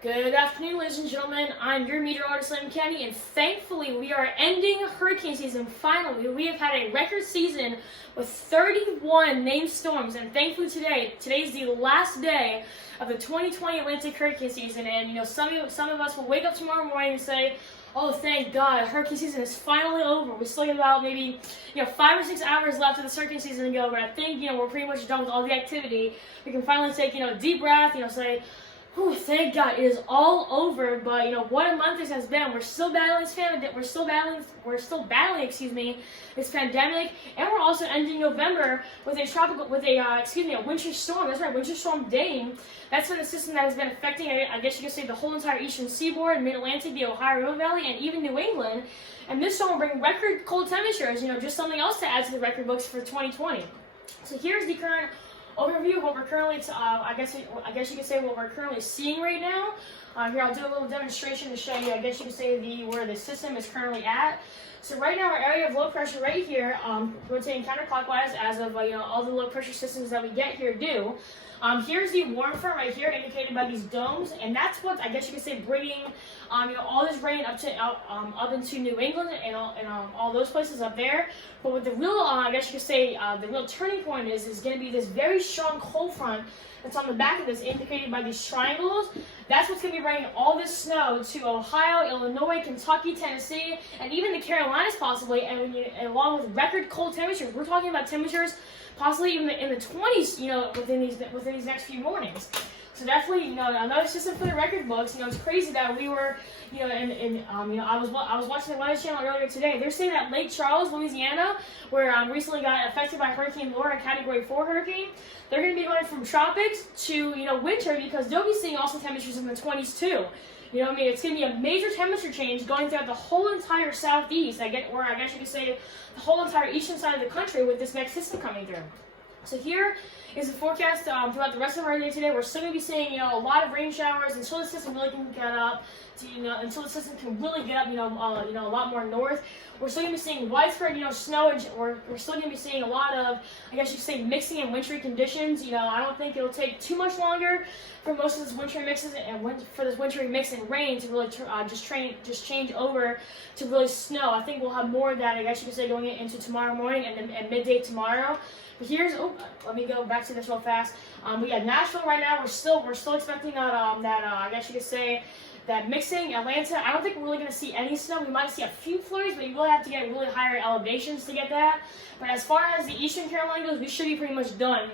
Good afternoon, ladies and gentlemen. I'm your meteorologist, Liam Kenny, and thankfully we are ending hurricane season. Finally, we have had a record season with 31 named storms, and thankfully today's the last day of the 2020 Atlantic hurricane season. And some of us will wake up tomorrow morning and say, "Oh, thank God, hurricane season is finally over." We still got about maybe 5 or 6 hours left of the hurricane season to go, but I think we're pretty much done with all the activity. We can finally take a deep breath, say, "Oh, thank God, it is all over." But what a month this has been. We're still battling this this pandemic, and we're also ending November with a winter storm. That's right, Winter Storm Dane. That's been a system that has been affecting, I guess you could say, the whole entire eastern seaboard, mid-Atlantic, the Ohio River Valley, and even New England. And this storm will bring record cold temperatures. Just something else to add to the record books for 2020. So here's the current overview of what we're currently, I guess you could say what we're currently seeing right now. Here, I'll do a little demonstration to show you, I guess you could say, where the system is currently at. So right now, our area of low pressure right here, rotating counterclockwise as of all the low pressure systems that we get here do. Here's the warm front right here, indicated by these domes, and that's what I guess you could say bringing all this rain up into New England and all those places up there. But what the real I guess you could say the real turning point is going to be this very strong cold front that's on the back of this, indicated by these triangles. That's what's going to be bringing all this snow to Ohio, Illinois, Kentucky, Tennessee, and even the Carolinas possibly, and along with record cold temperatures. We're talking about temperatures possibly even in the 20s, within these next few mornings. So definitely, another system for the record books. It's crazy that we were, I was watching the Weather Channel earlier today. They're saying that Lake Charles, Louisiana, where recently got affected by Hurricane Laura, a Category 4 hurricane, they're going to be going from tropics to winter, because they'll be seeing also temperatures in the 20s too. It's going to be a major temperature change going throughout the whole entire southeast, I guess you could say the whole entire eastern side of the country with this next system coming through. So here is the forecast throughout the rest of our day today. We're still going to be seeing a lot of rain showers until the system really can get up. Until the system can really get up, a lot more north. We're still going to be seeing widespread, snow, and we're still going to be seeing a lot of, I guess you could say, mixing and wintry conditions. I don't think it'll take too much longer for most of this wintry mixes and for this wintry mix and rain to really just change over to really snow. I think we'll have more of that, I guess you could say, going into tomorrow morning and midday tomorrow. But let me go back to this real fast. We got Nashville right now. We're still expecting that I guess you could say, that mixing. Atlanta, I don't think we're really going to see any snow. We might see a few flurries, but you really have to get really higher elevations to get that. But as far as the Eastern Carolina goes, we should be pretty much done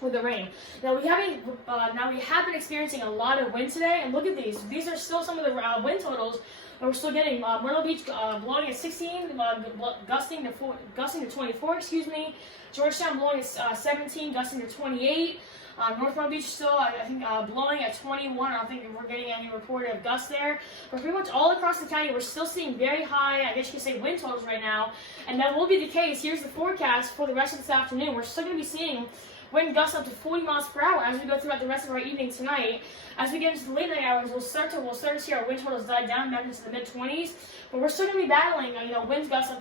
with the rain. Now we have been experiencing a lot of wind today, and look at these. These are still some of the wind totals that we're still getting. Myrtle Beach blowing at 16, gusting to 24. Excuse me. Georgetown blowing at 17, gusting to 28. North Myrtle Beach still, I think, blowing at 21. I don't think we're getting any reported gusts there. But pretty much all across the county, we're still seeing very high, I guess you could say, wind totals right now. And that will be the case. Here's the forecast for the rest of this afternoon. We're still going to be seeing wind gusts up to 40 miles per hour as we go throughout the rest of our evening tonight. As we get into the late night hours, we'll start to see our wind totals die down back into the mid-20s. But we're still going to be battling, wind gusts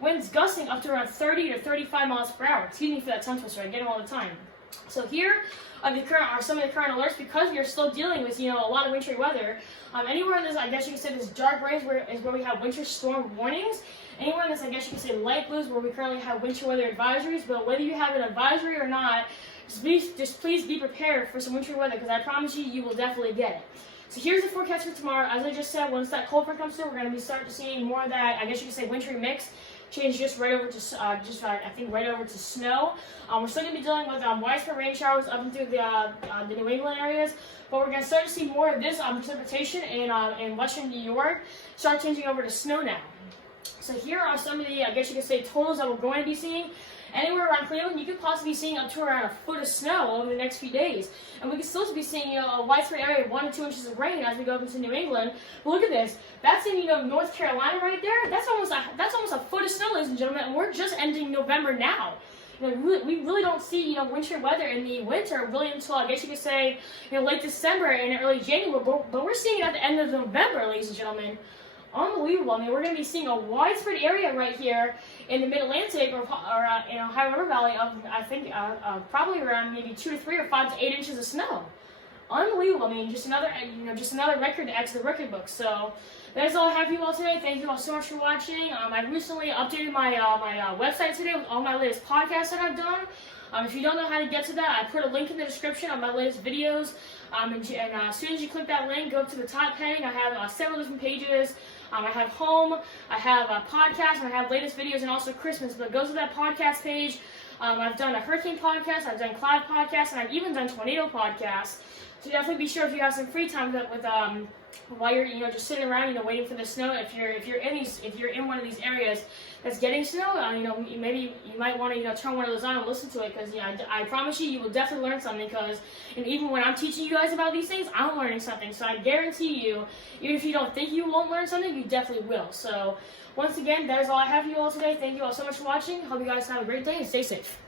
winds gusting up to around 30 to 35 miles per hour. Excuse me for that tongue twister. I get them all the time. So here are some of the current alerts, because we are still dealing with a lot of wintry weather. Anywhere in this, I guess you could say, this dark gray is where we have winter storm warnings. Anywhere in this, I guess you could say, light blues, where we currently have winter weather advisories. But whether you have an advisory or not, just please be prepared for some wintry weather, because I promise you will definitely get it. So here's the forecast for tomorrow. As I just said, once that cold front comes through, we're going to be starting to see more of that, I guess you could say, wintry mix change just right over to right over to snow. We're still going to be dealing with widespread rain showers up and through the New England areas, but we're going to start to see more of this precipitation in western New York start changing over to snow now. So here are some of the, I guess you could say, totals that we're going to be seeing. Anywhere around Cleveland, you could possibly be seeing up to around a foot of snow over the next few days. And we could still be seeing a widespread area of 1 to 2 inches of rain as we go up into New England. But look at this. That's in North Carolina right there. That's almost a foot of snow, ladies and gentlemen. And we're just ending November now. We really don't see winter weather in the winter really until, I guess you could say, late December and early January. But we're seeing it at the end of November, ladies and gentlemen. Unbelievable. We're going to be seeing a widespread area right here in the Mid-Atlantic or in Ohio River Valley of, I think, probably around maybe 2 to 3 or 5 to 8 inches of snow. unbelievable. I mean, just another record to add to the record book. So that's all I have for you all today. Thank you all so much for watching. I recently updated my website today with all my latest podcasts that I've done. If you don't know how to get to that, I put a link in the description on my latest videos. And as soon as you click that link, go up to the top heading. I have several different pages. I have home, I have podcasts, and I have latest videos, and also Christmas. But go to that podcast page. I've done a hurricane podcast, I've done cloud podcast, and I've even done tornado podcasts. So definitely be sure if you have some free time with while you're just sitting around waiting for the snow. If you're in one of these areas that's getting snow, maybe you might want to turn one of those on and listen to it, because I promise you will definitely learn something. Because even when I'm teaching you guys about these things, I'm learning something. So I guarantee you, even if you don't think you won't learn something, you definitely will. So once again, that is all I have for you all today. Thank you all so much for watching. Hope you guys have a great day and stay safe.